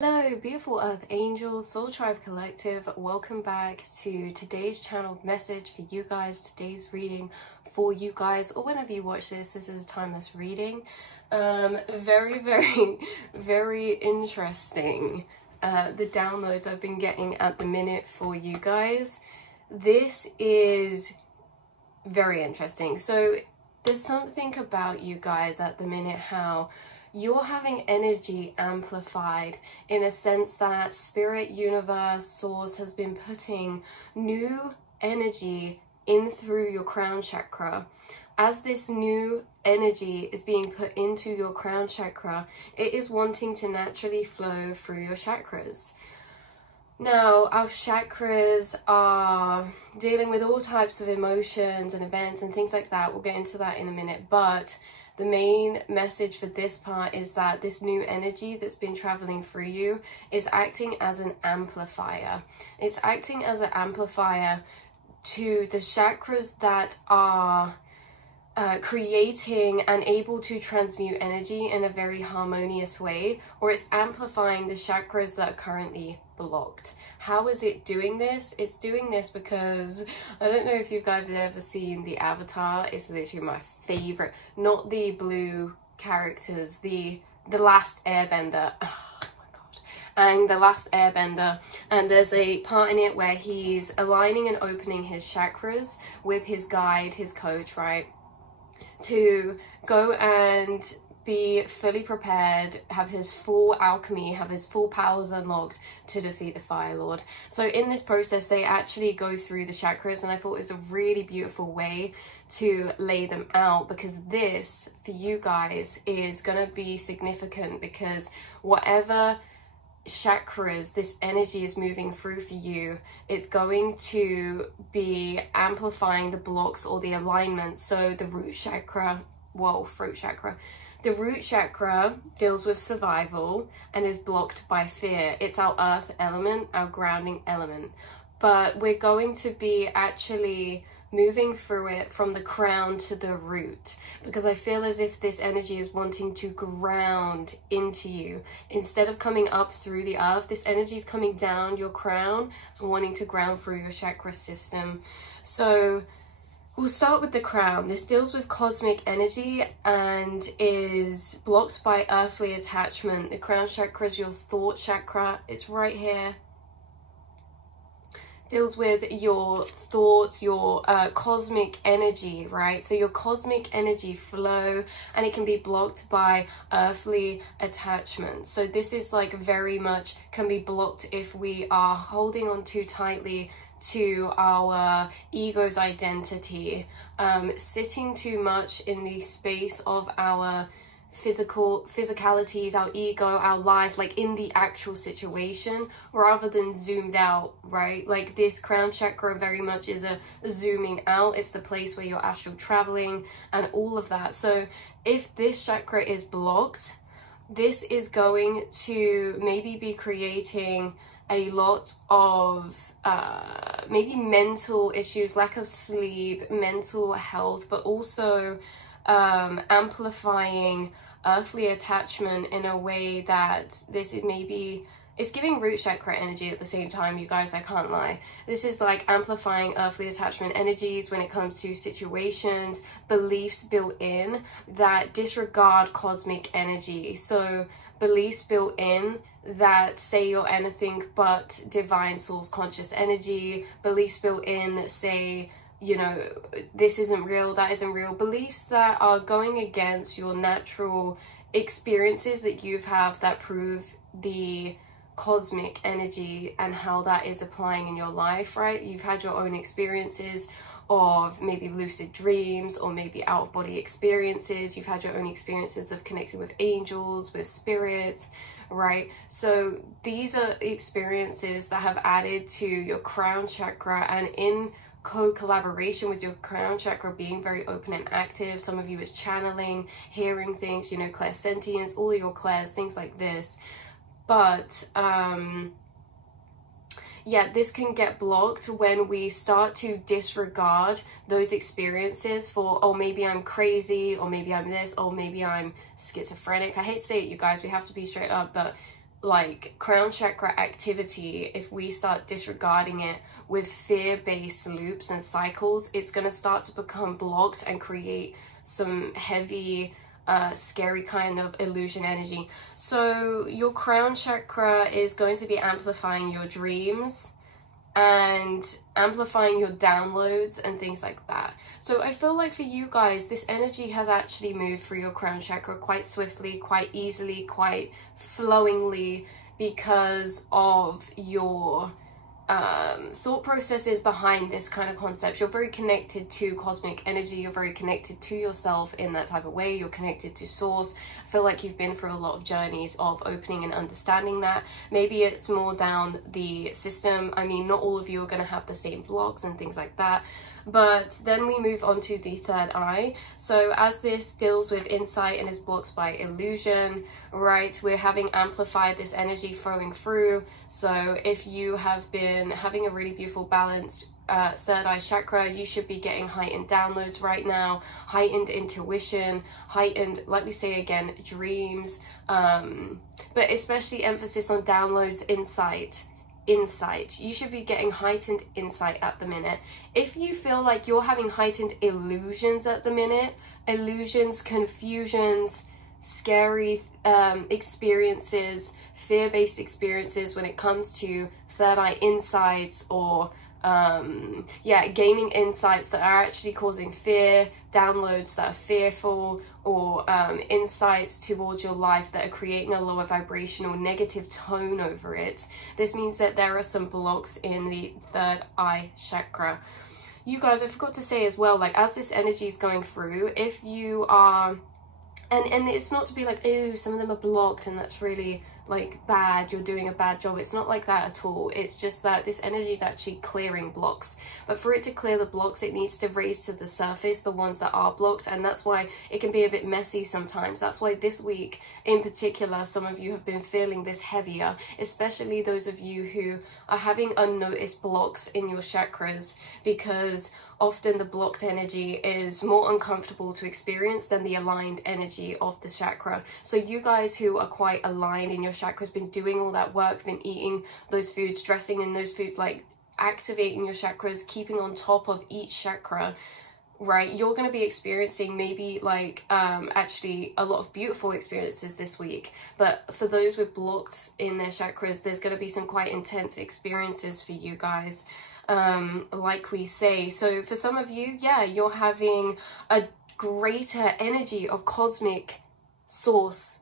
Hello beautiful earth angels, soul tribe collective, welcome back to today's channeled message for you guys, today's reading for you guys, or whenever you watch this is a timeless reading. Very interesting, the downloads I've been getting at the minute for you guys. This is very interesting. So there's something about you guys at the minute, how you're having energy amplified in a sense that spirit, universe, source has been putting new energy in through your crown chakra. As this new energy is being put into your crown chakra, it is wanting to naturally flow through your chakras. Now, our chakras are dealing with all types of emotions and events and things like that. We'll get into that in a minute, but the main message for this part is that this new energy that's been traveling through you is acting as an amplifier. It's acting as an amplifier to the chakras that are creating and able to transmute energy in a very harmonious way, or it's amplifying the chakras that are currently blocked. How is it doing this? It's doing this because I don't know if you guys have ever seen the Avatar. It's literally my favorite, not the blue characters, the last airbender. Oh my god. And the last airbender, and there's a part in it where he's aligning and opening his chakras with his guide, his coach, right, to go and be fully prepared, have his full alchemy, have his full powers unlocked to defeat the Fire Lord. So in this process, they actually go through the chakras, and I thought it was a really beautiful way to lay them out, because this, for you guys, is going to be significant, because whatever chakras this energy is moving through for you, it's going to be amplifying the blocks or the alignments. So the root chakra, throat chakra. The root chakra deals with survival and is blocked by fear. It's our earth element, our grounding element. But we're going to be actually moving through it from the crown to the root, because I feel as if this energy is wanting to ground into you. Instead of coming up through the earth, this energy is coming down your crown and wanting to ground through your chakra system. So we'll start with the crown. This deals with cosmic energy and is blocked by earthly attachment. The crown chakra is your thought chakra. It's right here. Deals with your thoughts, your cosmic energy, right? So your cosmic energy flow, and it can be blocked by earthly attachment. So this is like very much can be blocked if we are holding on too tightly to our ego's identity, sitting too much in the space of our physicalities, our ego, our life, like in the actual situation, rather than zoomed out, right? Like this crown chakra very much is a zooming out. It's the place where you're astral traveling and all of that. So if this chakra is blocked, this is going to maybe be creating a lot of maybe mental issues, lack of sleep, mental health, but also amplifying earthly attachment in a way that this is maybe, it's giving root chakra energy at the same time, you guys, I can't lie. This is like amplifying earthly attachment energies when it comes to situations, beliefs built in that disregard cosmic energy. So beliefs built in that say you're anything but divine source conscious energy, beliefs built in that say, you know, this isn't real, that isn't real, beliefs that are going against your natural experiences that you've have that prove the cosmic energy and how that is applying in your life, right? You've had your own experiences of maybe lucid dreams or maybe out-of-body experiences. You've had your own experiences of connecting with angels, with spirits, right? So these are experiences that have added to your crown chakra, and in co-collaboration with your crown chakra being very open and active. Some of you is channeling, hearing things, you know, clairsentience, all of your clairs, things like this. But yeah, this can get blocked when we start to disregard those experiences for, oh, maybe I'm crazy, or maybe I'm this, or maybe I'm schizophrenic. I hate to say it, you guys, we have to be straight up, but like crown chakra activity, if we start disregarding it with fear-based loops and cycles, it's going to start to become blocked and create some heavy scary kind of illusion energy. So your crown chakra is going to be amplifying your dreams and amplifying your downloads and things like that. So I feel like for you guys, this energy has actually moved through your crown chakra quite swiftly, quite easily, quite flowingly, because of your thought processes behind this kind of concept. You're very connected to cosmic energy, you're very connected to yourself in that type of way, you're connected to source. I feel like you've been through a lot of journeys of opening and understanding that. Maybe it's more down the system. I mean, not all of you are going to have the same blocks and things like that. But then we move on to the third eye. So as this deals with insight and is blocked by illusion, right, we're having amplified this energy flowing through. So if you have been having a really beautiful balanced third eye chakra, you should be getting heightened downloads right now, heightened intuition, heightened, like we say again, dreams, but especially emphasis on downloads, insight. You should be getting heightened insight at the minute. If you feel like you're having heightened illusions at the minute, illusions, confusions, scary experiences, fear-based experiences when it comes to third eye insights, or gaining insights that are actually causing fear, downloads that are fearful, or insights towards your life that are creating a lower vibrational negative tone over it. This means that there are some blocks in the third eye chakra. You guys, I forgot to say as well, like as this energy is going through, if you are, and it's not to be like, oh, some of them are blocked and that's really like bad, you're doing a bad job. It's not like that at all. It's just that this energy is actually clearing blocks, but for it to clear the blocks, it needs to raise to the surface the ones that are blocked, and that's why it can be a bit messy sometimes. That's why this week in particular, some of you have been feeling this heavier, especially those of you who are having unnoticed blocks in your chakras, because often the blocked energy is more uncomfortable to experience than the aligned energy of the chakra. So you guys who are quite aligned in your chakras, been doing all that work, been eating those foods, stressing in those foods, like activating your chakras, keeping on top of each chakra, right, you're going to be experiencing maybe like actually a lot of beautiful experiences this week. But for those with blocks in their chakras, there's going to be some quite intense experiences for you guys. Like we say, so for some of you, yeah, you're having a greater energy of cosmic source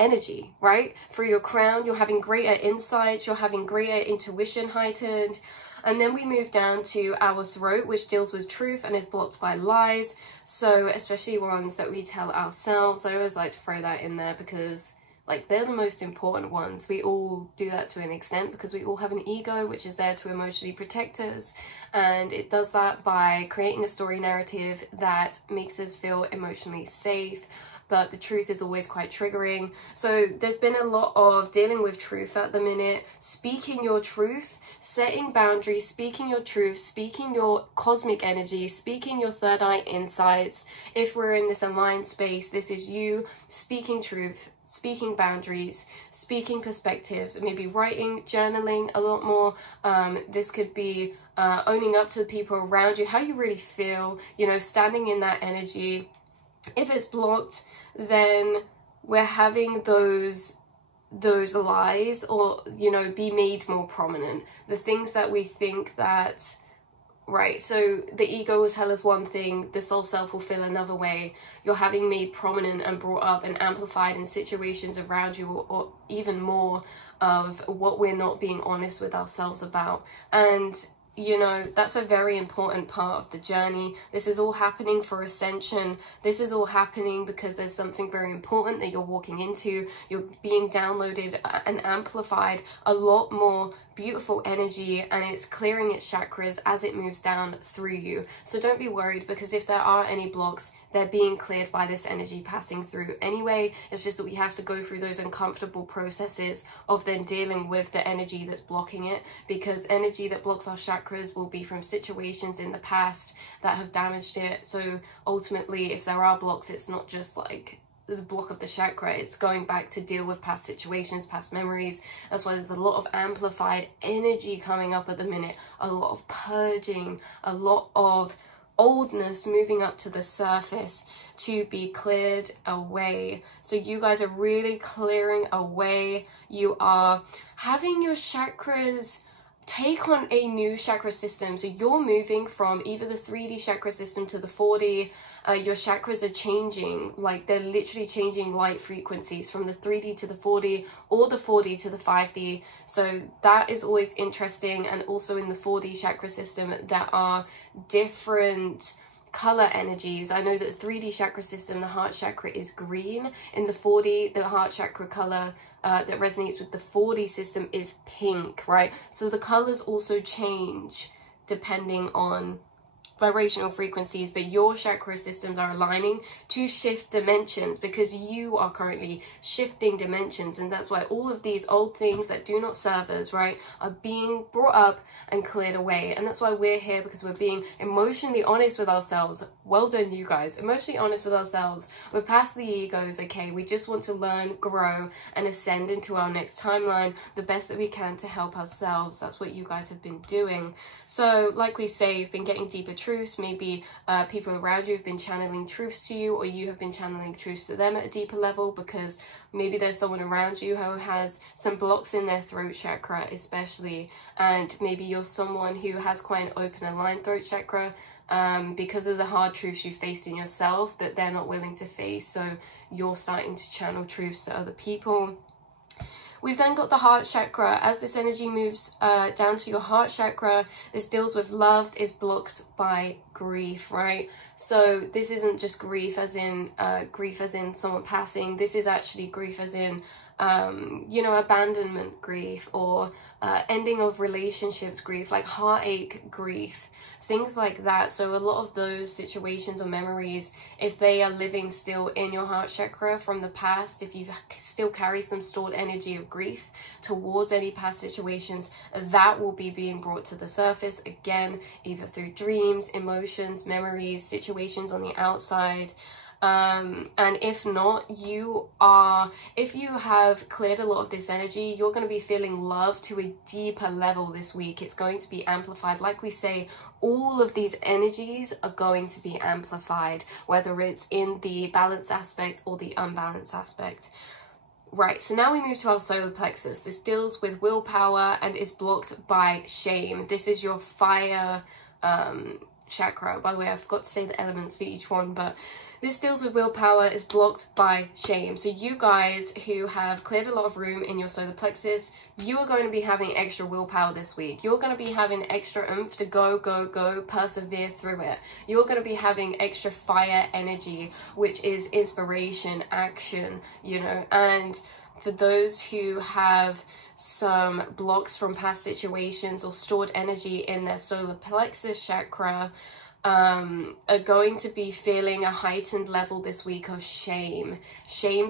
energy, right? For your crown, you're having greater insights, you're having greater intuition heightened. And then we move down to our throat, which deals with truth and is blocked by lies. So especially ones that we tell ourselves. I always like to throw that in there because like they're the most important ones. We all do that to an extent because we all have an ego which is there to emotionally protect us, and it does that by creating a story narrative that makes us feel emotionally safe. But the truth is always quite triggering. So there's been a lot of dealing with truth at the minute, speaking your truth, setting boundaries, speaking your truth, speaking your cosmic energy, speaking your third eye insights. If we're in this aligned space, this is you speaking truth, speaking boundaries, speaking perspectives, maybe writing, journaling a lot more. This could be owning up to the people around you, how you really feel, you know, standing in that energy. If it's blocked, then we're having those lies, or, you know, be made more prominent. The things that we think that, right, so the ego will tell us one thing, the soul self will feel another way. You're having made prominent and brought up and amplified in situations around you, or even more of what we're not being honest with ourselves about. And you know, that's a very important part of the journey. This is all happening for ascension. This is all happening because there's something very important that you're walking into. You're being downloaded and amplified a lot more beautiful energy, and it's clearing its chakras as it moves down through you. So don't be worried, because if there are any blocks, they're being cleared by this energy passing through anyway. It's just that we have to go through those uncomfortable processes of then dealing with the energy that's blocking it, because energy that blocks our chakras will be from situations in the past that have damaged it. So ultimately, if there are blocks, it's not just like the block of the chakra, it's going back to deal with past situations, past memories. That's why there's a lot of amplified energy coming up at the minute, a lot of purging, a lot of oldness moving up to the surface to be cleared away. So you guys are really clearing away. You are having your chakras take on a new chakra system. So you're moving from either the 3D chakra system to the 4D. Your chakras are changing, like they're literally changing light frequencies from the 3D to the 4D, or the 4D to the 5D. So that is always interesting. And also in the 4D chakra system, there are different color energies. I know that 3D chakra system, the heart chakra is green. In the 4D, the heart chakra color that resonates with the 4D system is pink, right? So the colors also change depending on vibrational frequencies, but your chakra systems are aligning to shift dimensions because you are currently shifting dimensions. And that's why all of these old things that do not serve us, right, are being brought up and cleared away. And that's why we're here, because we're being emotionally honest with ourselves. Well done, you guys. Emotionally honest with ourselves. We're past the egos, okay? We just want to learn, grow, and ascend into our next timeline the best that we can to help ourselves. That's what you guys have been doing. So like we say, you've been getting deeper truths. Maybe people around you have been channeling truths to you, or you have been channeling truths to them at a deeper level, because maybe there's someone around you who has some blocks in their throat chakra especially, and maybe you're someone who has quite an open aligned throat chakra because of the hard truths you faced in yourself that they're not willing to face. So you're starting to channel truths to other people. We've then got the heart chakra. As this energy moves down to your heart chakra, this deals with love is blocked by grief, right? So this isn't just grief as in someone passing. This is actually grief as in, you know, abandonment grief, or ending of relationships grief, like heartache grief, things like that. So a lot of those situations or memories, if they are living still in your heart chakra from the past, if you still carry some stored energy of grief towards any past situations, that will be being brought to the surface again, either through dreams, emotions, memories, situations on the outside. And if not, if you have cleared a lot of this energy, you're going to be feeling love to a deeper level this week. It's going to be amplified. Like we say, all of these energies are going to be amplified, whether it's in the balanced aspect or the unbalanced aspect. Right, so now we move to our solar plexus. This deals with willpower and is blocked by shame. This is your fire chakra. By the way, I forgot to say the elements for each one, but this deals with willpower, is blocked by shame. So you guys who have cleared a lot of room in your solar plexus, you are going to be having extra willpower this week. You're going to be having extra oomph to go, persevere through it. You're going to be having extra fire energy, which is inspiration, action, you know. And for those who have some blocks from past situations or stored energy in their solar plexus chakra, are going to be feeling a heightened level this week of shame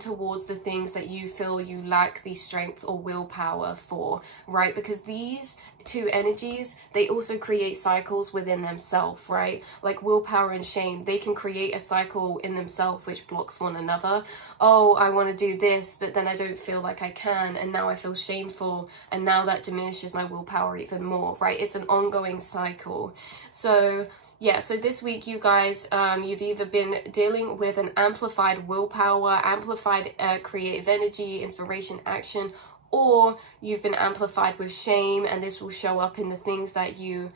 towards the things that you feel you lack the strength or willpower for, right? Because these two energies, they also create cycles within themselves, right? Like willpower and shame, they can create a cycle in themselves which blocks one another. Oh, I want to do this, but then I don't feel like I can, and now I feel shameful, and now that diminishes my willpower even more, right? It's an ongoing cycle. So yeah, so this week, you guys, you've either been dealing with an amplified willpower, amplified creative energy, inspiration, action, or you've been amplified with shame, and this will show up in the things that you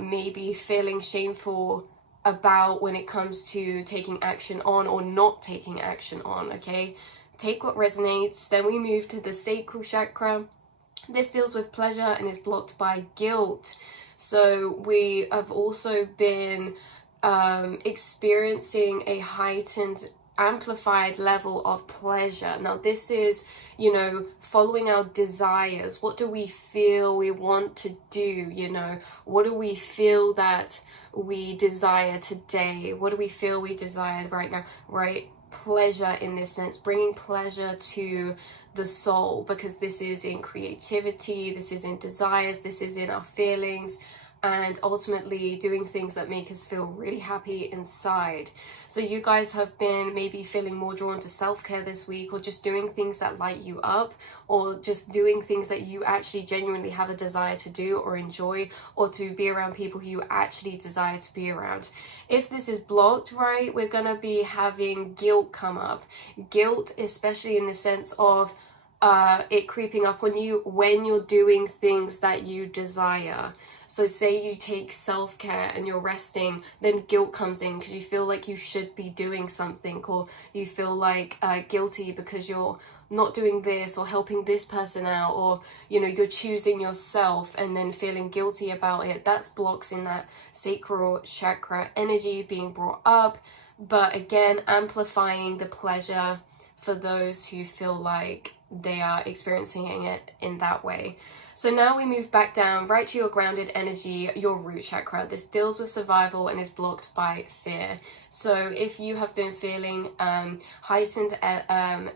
may be feeling shameful about when it comes to taking action on or not taking action on, okay? Take what resonates. Then we move to the sacral chakra. This deals with pleasure and is blocked by guilt. So we have also been experiencing a heightened, amplified level of pleasure. Now this is, you know, following our desires. What do we feel we want to do? You know, what do we feel that we desire today? What do we feel we desire right now, right? Pleasure in this sense, bringing pleasure to the soul, because this is in creativity, this is in desires, this is in our feelings, and ultimately doing things that make us feel really happy inside. So you guys have been maybe feeling more drawn to self-care this week, or just doing things that light you up, or just doing things that you actually genuinely have a desire to do or enjoy, or to be around people who you actually desire to be around. If this is blocked, right, we're gonna be having guilt come up. Guilt, especially in the sense of it creeping up on you when you're doing things that you desire. So say you take self-care and you're resting, then guilt comes in because you feel like you should be doing something, or you feel like guilty because you're not doing this or helping this person out, or you know, you're choosing yourself and then feeling guilty about it. That's blocks in that sacral chakra energy being brought up, but again, amplifying the pleasure for those who feel like they are experiencing it in that way. So now we move back down right to your grounded energy, your root chakra. This deals with survival and is blocked by fear. So if you have been feeling heightened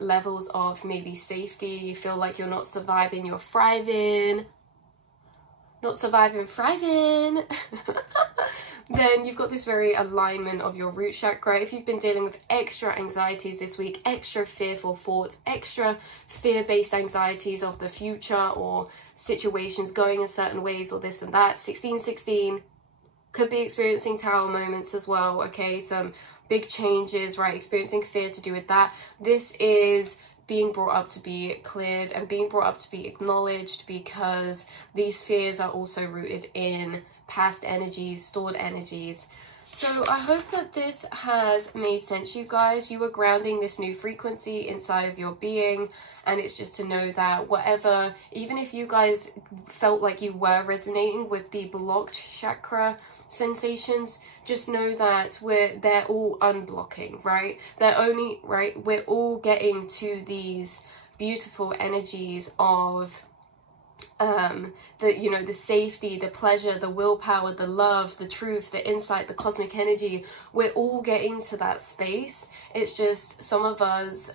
levels of maybe safety, you feel like you're not surviving, you're thriving, not surviving, thriving, then you've got this very alignment of your root chakra. If you've been dealing with extra anxieties this week, extra fearful thoughts, extra fear-based anxieties of the future or situations going in certain ways or this and that, 1616 could be experiencing tower moments as well, okay? Some big changes, right? Experiencing fear to do with that. This is being brought up to be cleared and being brought up to be acknowledged, because these fears are also rooted in past energies, stored energies. So I hope that this has made sense, you guys. You are grounding this new frequency inside of your being, and it's just to know that whatever, even if you guys felt like you were resonating with the blocked chakra sensations, just know that they're all unblocking, right? They're only, right, we're all getting to these beautiful energies of the safety, the pleasure, the willpower, the love, the truth, the insight, the cosmic energy. We're all getting to that space. It's just some of us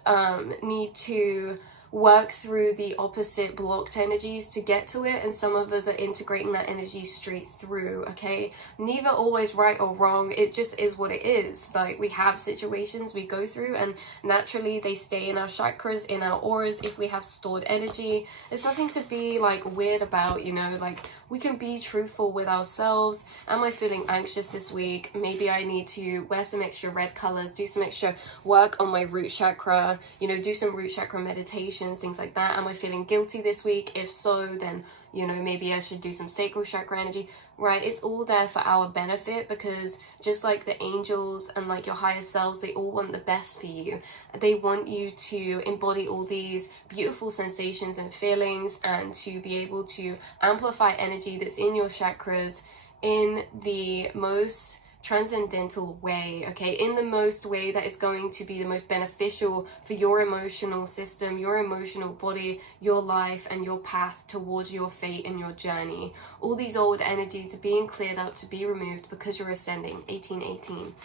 need to work through the opposite blocked energies to get to it, and some of us are integrating that energy straight through, okay? Neither always right or wrong, it just is what it is. Like, we have situations we go through, and naturally they stay in our chakras, in our auras. If we have stored energy, there's nothing to be like weird about, you know, like we can be truthful with ourselves. Am I feeling anxious this week? Maybe I need to wear some extra red colors, do some extra work on my root chakra, you know, do some root chakra meditations, things like that. Am I feeling guilty this week? If so, then, you know, maybe I should do some sacral chakra energy, right? It's all there for our benefit, because just like the angels and like your higher selves, they all want the best for you. They want you to embody all these beautiful sensations and feelings, and to be able to amplify energy that's in your chakras in the most transcendental way, okay? In the most way that is going to be the most beneficial for your emotional system, your emotional body, your life, and your path towards your fate and your journey. All these old energies are being cleared up to be removed because you're ascending. 1818,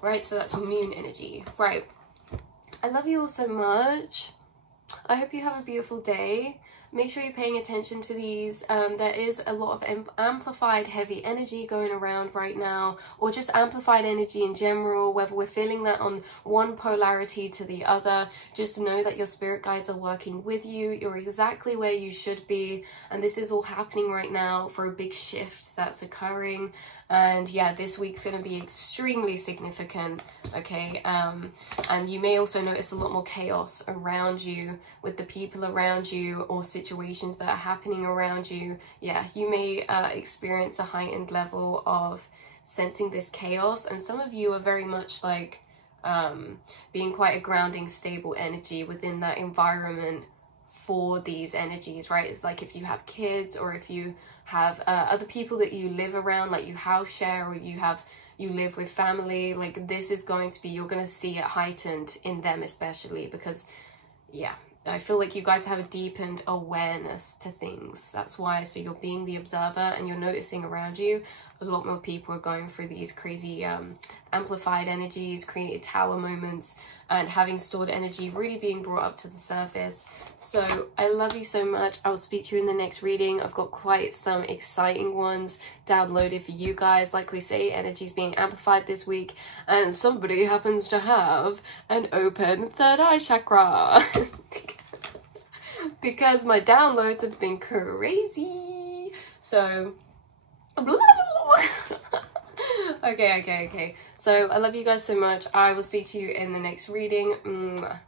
right? So that's moon energy, right? I love you all so much. I hope you have a beautiful day. Make sure you're paying attention to these. There is a lot of amplified heavy energy going around right now, or just amplified energy in general, whether we're feeling that on one polarity to the other. Just know that your spirit guides are working with you. You're exactly where you should be, and this is all happening right now for a big shift that's occurring. And yeah, this week's going to be extremely significant, okay? And you may also notice a lot more chaos around you with the people around you, or situations that are happening around you. Yeah, you may experience a heightened level of sensing this chaos, and some of you are very much like being quite a grounding, stable energy within that environment for these energies, right? It's like if you have kids, or if you have other people that you live around, like you house share, or you live with family, like this is going to be, you're going to see it heightened in them especially, because yeah, I feel like you guys have a deepened awareness to things. That's why. So you're being the observer, and you're noticing around you a lot more people are going through these crazy amplified energies, created tower moments, and having stored energy really being brought up to the surface. So I love you so much. I will speak to you in the next reading. I've got quite some exciting ones downloaded for you guys. Like we say, energy is being amplified this week, and somebody happens to have an open third eye chakra. Because my downloads have been crazy. So okay. So I love you guys so much. I will speak to you in the next reading. Mwah.